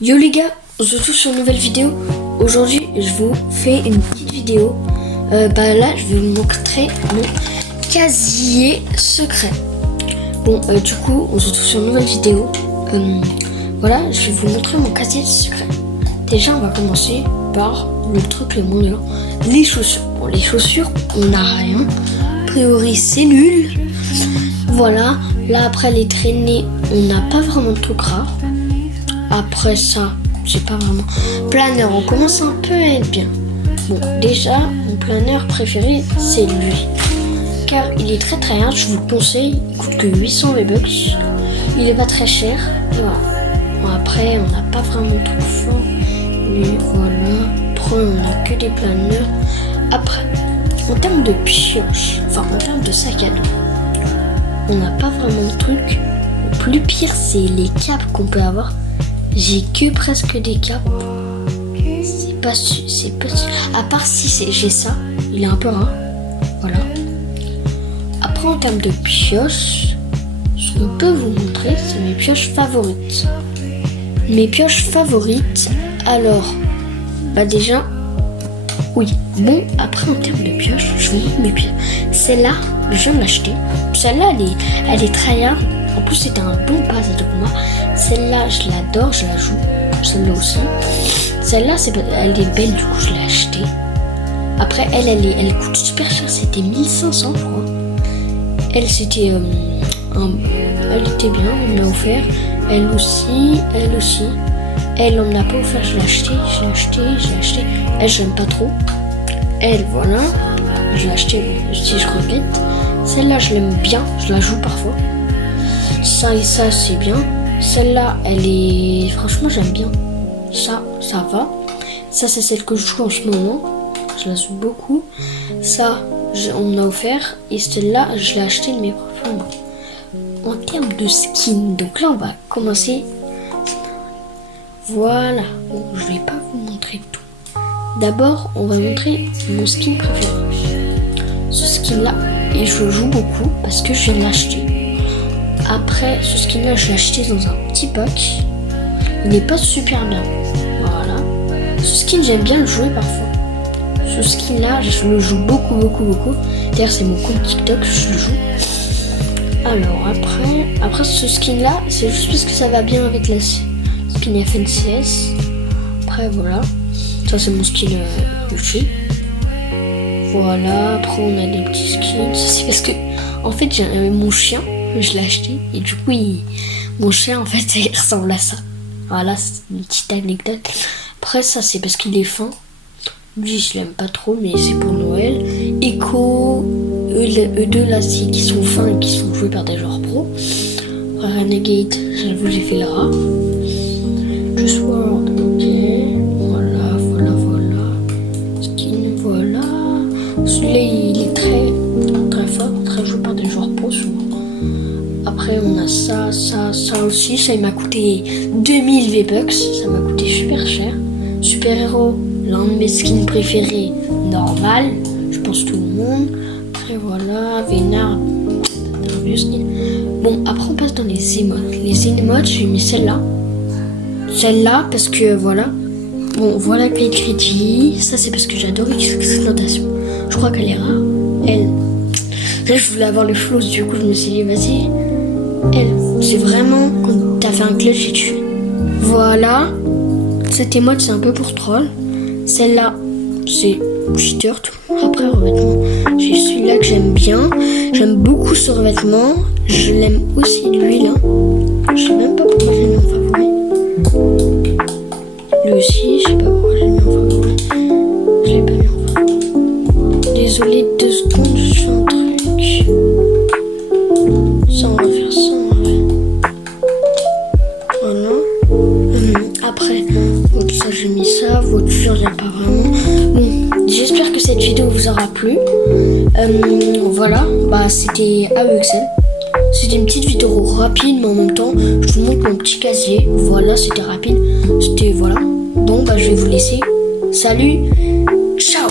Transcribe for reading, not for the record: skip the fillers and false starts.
Yo les gars, on se retrouve sur une nouvelle vidéo. Aujourd'hui, je vous fais une petite vidéo. Là, je vais vous montrer mon casier secret. Du coup, on se retrouve sur une nouvelle vidéo. Voilà, je vais vous montrer mon casier secret. Déjà, on va commencer par le truc le moins dur, les chaussures. Bon, les chaussures, on n'a rien. A priori, c'est nul. Voilà, là après les traînées, on n'a pas vraiment de trucs rares. Après ça, c'est pas vraiment. Planeur, on commence un peu à être bien. Bon, déjà, mon planeur préféré, c'est lui. Car il est très très rare, je vous le conseille. Il coûte que 800 V-Bucks. Il est pas très cher. Voilà. Bon, après, on n'a pas vraiment de trucs forts. Lui, voilà. Après, on n'a que des planeurs. Après, en termes de pioche, enfin en termes de sac à dos, on n'a pas vraiment de trucs. Le plus pire, c'est les capes qu'on peut avoir. J'ai que presque des capes. C'est pas à part si j'ai ça, il est un peu rare. Voilà. Après, en termes de pioches, ce que je peux vous montrer, c'est mes pioches favorites. Mes pioches favorites, alors, déjà, oui. Bon, après, en termes de pioches, je vous montre mes pioches. Celle-là, je viens de l'acheter. Celle-là, elle est très rare. En plus, c'était un bon pas pour moi. Celle-là, je l'adore, je la joue. Celle-là aussi. Celle-là, elle est belle, du coup, je l'ai achetée. Après, elle coûte super cher. C'était 1500, je crois. Elle, c'était elle était bien, on me l'a offert. Elle aussi. Elle, on me l'a pas offert, je l'ai acheté. Elle, j'aime pas trop. Elle, voilà. Je l'ai acheté, si je regrette. Celle-là, je l'aime bien, je la joue parfois. Ça et ça, c'est bien. Celle-là, elle est... Franchement, j'aime bien. Ça va. Ça, c'est celle que je joue en ce moment. Je la joue beaucoup. Ça, on me l'a offert. Et celle-là, je l'ai acheté de mes propres mains. En termes de skin, donc là, on va commencer. Voilà. Bon, je vais pas vous montrer tout. D'abord, on va montrer mon skin préféré. Ce skin-là, et je le joue beaucoup parce que je viens de l'acheter. Après, ce skin-là, je l'ai acheté dans un petit pack. Il n'est pas super bien. Voilà. Ce skin, j'aime bien le jouer parfois. Ce skin-là, je le joue beaucoup. D'ailleurs, c'est mon compte TikTok, je le joue. Alors, après ce skin-là, c'est juste parce que ça va bien avec la skin FNCS. Après, voilà. Ça, c'est mon skin Luffy. Voilà. Après, on a des petits skins. Ça, c'est parce que, en fait, j'ai mon chien. Je l'ai acheté et du coup mon chien en fait il ressemble à ça. Voilà, c'est une petite anecdote. Après ça c'est parce qu'il est fin. Lui je l'aime pas trop mais c'est pour Noël. Echo, eux deux là c'est qui sont fins et qui sont joués par des joueurs pro. Après Renegade, j'avoue j'ai fait le rat. Just World, ok. Voilà. Skin, voilà. Celui-là il est très fort, très joué par des joueurs pro souvent. Après on a ça aussi, ça il m'a coûté 2000 V-Bucks, ça m'a coûté super cher. Super héros, l'un de mes skins préférés, normal, je pense tout le monde. Après voilà, Vénard, un vieux skin. Bon après on passe dans les émotes. Les émotes, j'ai mis celle-là. Celle-là parce que voilà. Bon voilà Clé Crédit, ça c'est parce que j'adore l'exploitation. Je crois qu'elle est rare. Elle. Là je voulais avoir le flow, du coup je me suis dit vas-y. Elle, c'est vraiment quand t'as fait un clutch et tu fais. Voilà. Cette émote, c'est un peu pour troll. Celle-là, c'est cheater. Après, revêtement, j'ai celui-là que j'aime bien. J'aime beaucoup ce revêtement. Je l'aime aussi, lui, là. Je sais même pas pourquoi j'ai mis en favori. Lui aussi, je sais pas pourquoi j'ai mis en favori. Je l'ai pas mis en favori. Désolé, 2 secondes, je fais un truc. Ça, on va faire ça. Voilà. Après, ça j'ai mis ça. Voiture, j'aime pas vraiment. Bon, j'espère que cette vidéo vous aura plu. Voilà, c'était AEXL. C'était une petite vidéo rapide, mais en même temps, je vous montre mon petit casier. Voilà, c'était rapide. Voilà. Bon, je vais vous laisser. Salut, ciao.